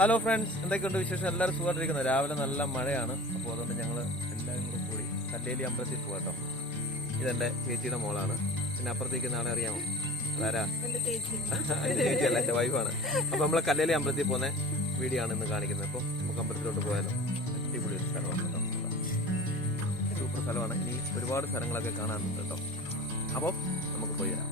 Hello friends, എന്തൊക്കെയുണ്ട് വിശേഷം? എല്ലാവരും സുഖമായിട്ടിരിക്കുന്നത്. രാവിലെ നല്ല മഴയാണ്. അപ്പോൾ അതുകൊണ്ട് ഞങ്ങൾ എല്ലാവരും കൂടെ കൂടി കല്ലേലി അമ്പലത്തിൽ പോകാം. ഇതെൻ്റെ ചേച്ചിയുടെ മോളാണ്. പിന്നെ അപ്പുറത്തേക്ക് നാളെ അറിയാമോ? അതാരാ? എൻ്റെ ചേച്ചിയല്ല, എൻ്റെ വൈഫാണ്. അപ്പോൾ നമ്മൾ കല്ലേലി അമ്പലത്തിൽ പോകുന്ന വീഡിയോ ആണ് ഇന്ന് കാണിക്കുന്നത്. അപ്പം നമുക്ക് അമ്പലത്തിലോട്ട് പോയാലോ? അടിപൊളി ഒരു സ്ഥലമാണ് കേട്ടോ. സൂപ്പർ സ്ഥലമാണ്. ഇനി ഒരുപാട് സ്ഥലങ്ങളൊക്കെ കാണാനുണ്ട് കേട്ടോ. അപ്പോൾ നമുക്ക് പോയി വരാം.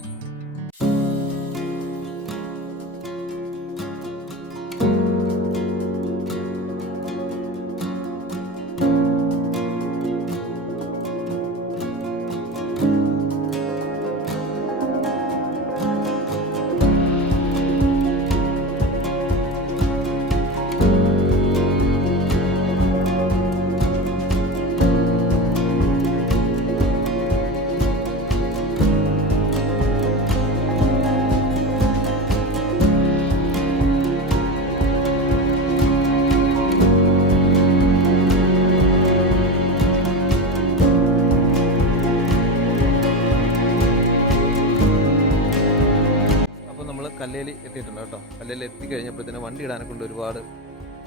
കല്ലേലി എത്തിയിട്ടുണ്ട് കേട്ടോ. കല്ലേലി എത്തിക്കഴിഞ്ഞപ്പോഴത്തേന് വണ്ടി ഇടാനെ കൊണ്ട് ഒരുപാട്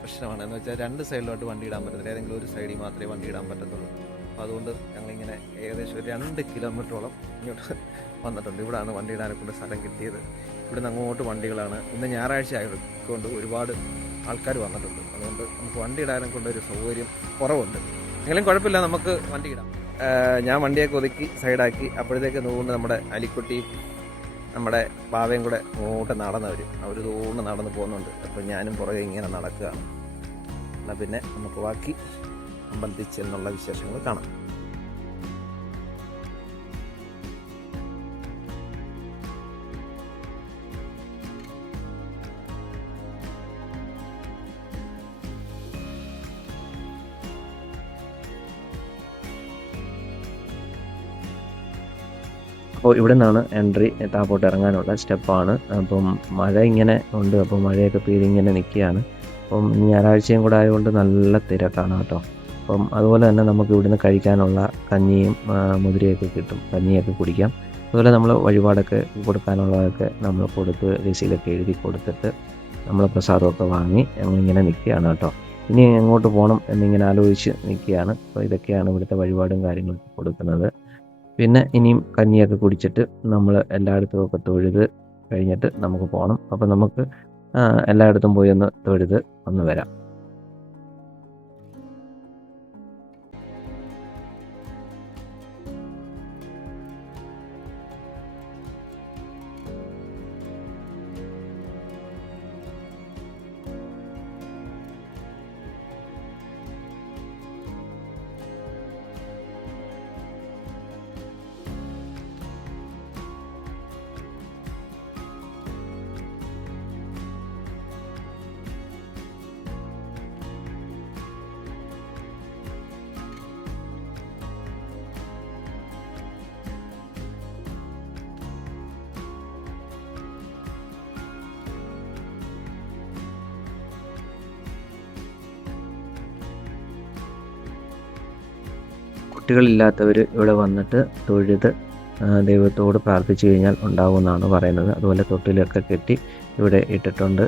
പ്രശ്നമാണ്. എന്ന് വെച്ചാൽ രണ്ട് സൈഡിലോട്ട് വണ്ടി ഇടാൻ പറ്റത്തില്ല. ഏതെങ്കിലും ഒരു സൈഡിൽ മാത്രമേ വണ്ടി ഇടാൻ പറ്റത്തുള്ളൂ. അപ്പോൾ അതുകൊണ്ട് ഞങ്ങളിങ്ങനെ ഏകദേശം ഒരു 2 കിലോമീറ്ററോളം ഇങ്ങോട്ട് വന്നിട്ടുണ്ട്. ഇവിടെയാണ് വണ്ടി ഇടാനെ കൊണ്ട് സ്ഥലം കിട്ടിയത്. ഇവിടുന്ന് അങ്ങോട്ട് വണ്ടികളാണ്. ഇന്ന് ഞായറാഴ്ച ആയതുകൊണ്ട് ഒരുപാട് ആൾക്കാർ വന്നിട്ടുണ്ട്. അതുകൊണ്ട് നമുക്ക് വണ്ടി ഇടാനെ കൊണ്ട് ഒരു സൗകര്യം കുറവുണ്ട്. എങ്കിലും കുഴപ്പമില്ല, നമുക്ക് വണ്ടി ഇടാം. ഞാൻ വണ്ടിയൊക്കെ ഒതുക്കി സൈഡാക്കി. അപ്പോഴത്തേക്ക് നോക്കുകൊണ്ട് നമ്മുടെ അലിക്കുട്ടി നമ്മുടെ ബാവയും കൂടെ അങ്ങോട്ട് നടന്നു വരും. അവർ തോണ്ട് നടന്ന് പോകുന്നുണ്ട്. അപ്പോൾ ഞാനും പുറകെ ഇങ്ങനെ നടക്കുകയാണ്. എന്നാൽ പിന്നെ നമുക്ക് ബാക്കി അമ്പലത്തിൽ ചെന്നുള്ള വിശേഷങ്ങൾ കാണാം. അപ്പോൾ ഇവിടെ നിന്നാണ് എൻട്രി. താപ്പോട്ട് ഇറങ്ങാനുള്ള സ്റ്റെപ്പാണ്. അപ്പം മഴ ഇങ്ങനെ ഉണ്ട്. അപ്പോൾ മഴയൊക്കെ പെയ്ത് ഇങ്ങനെ നിൽക്കുകയാണ്. അപ്പം ഞായറാഴ്ചയും കൂടെ ആയതുകൊണ്ട് നല്ല തിരക്കാണ് കേട്ടോ. അപ്പം അതുപോലെ തന്നെ നമുക്ക് ഇവിടുന്ന് കഴിക്കാനുള്ള കഞ്ഞിയും മുതിരയൊക്കെ കിട്ടും. കഞ്ഞിയൊക്കെ കുടിക്കാം. അതുപോലെ നമ്മൾ വഴിപാടൊക്കെ കൊടുക്കാനുള്ളതൊക്കെ നമ്മൾ കൊടുത്ത് രസീതൊക്കെ എഴുതി കൊടുത്തിട്ട് നമ്മൾ പ്രസാദമൊക്കെ വാങ്ങി ഞങ്ങളിങ്ങനെ നിൽക്കുകയാണ് കേട്ടോ. ഇനി എങ്ങോട്ട് പോകണം എന്നിങ്ങനെ ആലോചിച്ച് നിൽക്കുകയാണ്. അപ്പോൾ ഇതൊക്കെയാണ് ഇവിടുത്തെ വഴിപാടും കാര്യങ്ങളൊക്കെ കൊടുക്കുന്നത്. പിന്നെ ഇനിയും കഞ്ഞിയൊക്കെ കുടിച്ചിട്ട് നമ്മൾ എല്ലായിടത്തുമൊക്കെ തൊഴുത് കഴിഞ്ഞിട്ട് നമുക്ക് പോകണം. അപ്പോൾ നമുക്ക് എല്ലായിടത്തും പോയി ഒന്ന് തൊഴുത് ഒന്ന് വരാം. കുട്ടികളില്ലാത്തവർ ഇവിടെ വന്നിട്ട് തൊഴുത് ദൈവത്തോട് പ്രാർത്ഥിച്ചു കഴിഞ്ഞാൽ ഉണ്ടാകുമെന്നാണ് പറയുന്നത്. അതുപോലെ തൊട്ടിലൊക്കെ കെട്ടി ഇവിടെ ഇട്ടിട്ടുണ്ട്.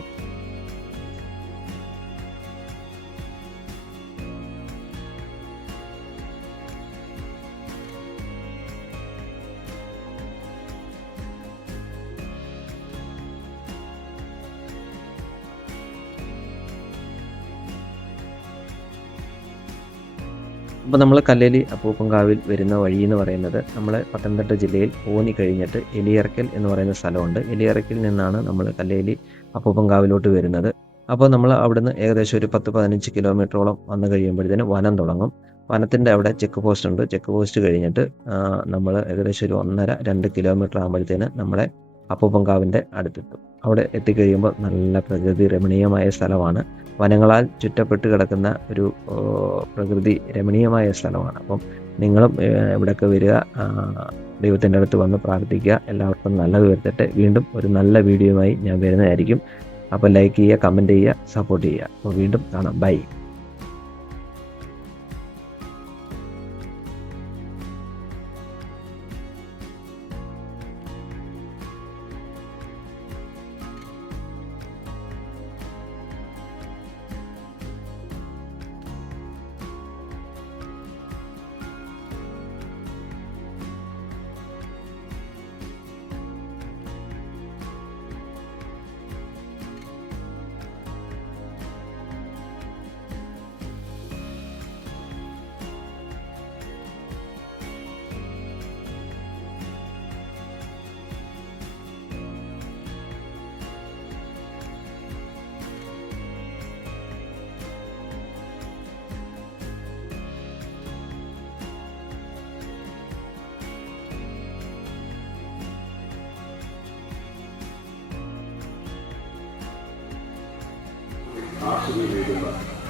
അപ്പോൾ നമ്മൾ കല്ലേലി അപ്പൂപ്പൻകാവിൽ വരുന്ന വഴി എന്ന് പറയുന്നത് നമ്മൾ പത്തനംതിട്ട ജില്ലയിൽ കോന്നി കഴിഞ്ഞിട്ട് എലിയറക്കൽ എന്ന് പറയുന്ന സ്ഥലമുണ്ട്. എലിയറക്കൽ നിന്നാണ് നമ്മൾ കല്ലേലി അപ്പൂപ്പൻകാവിലോട്ട് വരുന്നത്. അപ്പോൾ നമ്മൾ അവിടുന്ന് ഏകദേശം ഒരു 10-15 കിലോമീറ്ററോളം വന്നു കഴിയുമ്പോഴത്തേന് വനം തുടങ്ങും. വനത്തിൻ്റെ അവിടെ ചെക്ക് പോസ്റ്റ് ഉണ്ട്. ചെക്ക് പോസ്റ്റ് കഴിഞ്ഞിട്ട് നമ്മൾ ഏകദേശം ഒരു 1.5-2 കിലോമീറ്റർ ആകുമ്പോഴത്തേന് നമ്മളെ അപ്പൂപ്പൻകാവിൻ്റെ അടുത്തെത്തും. അവിടെ എത്തിക്കഴിയുമ്പോൾ നല്ല പ്രകൃതി രമണീയമായ സ്ഥലമാണ്. വനങ്ങളാൽ ചുറ്റപ്പെട്ട് കിടക്കുന്ന ഒരു പ്രകൃതി രമണീയമായ സ്ഥലമാണ്. അപ്പം നിങ്ങളും ഇവിടെയൊക്കെ വരിക, ദൈവത്തിൻ്റെ അടുത്ത് വന്ന് പ്രാർത്ഥിക്കുക. എല്ലാവർക്കും നല്ലത് വരുത്തട്ടെ. വീണ്ടും ഒരു നല്ല വീഡിയോയുമായി ഞാൻ വരുന്നതായിരിക്കും. അപ്പോൾ ലൈക്ക് ചെയ്യുക, കമൻറ്റ് ചെയ്യുക, സപ്പോർട്ട് ചെയ്യുക. അപ്പോൾ വീണ്ടും കാണാം. ബൈ.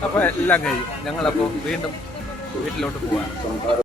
അപ്പോൾ എല്ലാം കഴിയും. ഞങ്ങളപ്പോൾ വീണ്ടും വീട്ടിലോട്ട് പോവാം.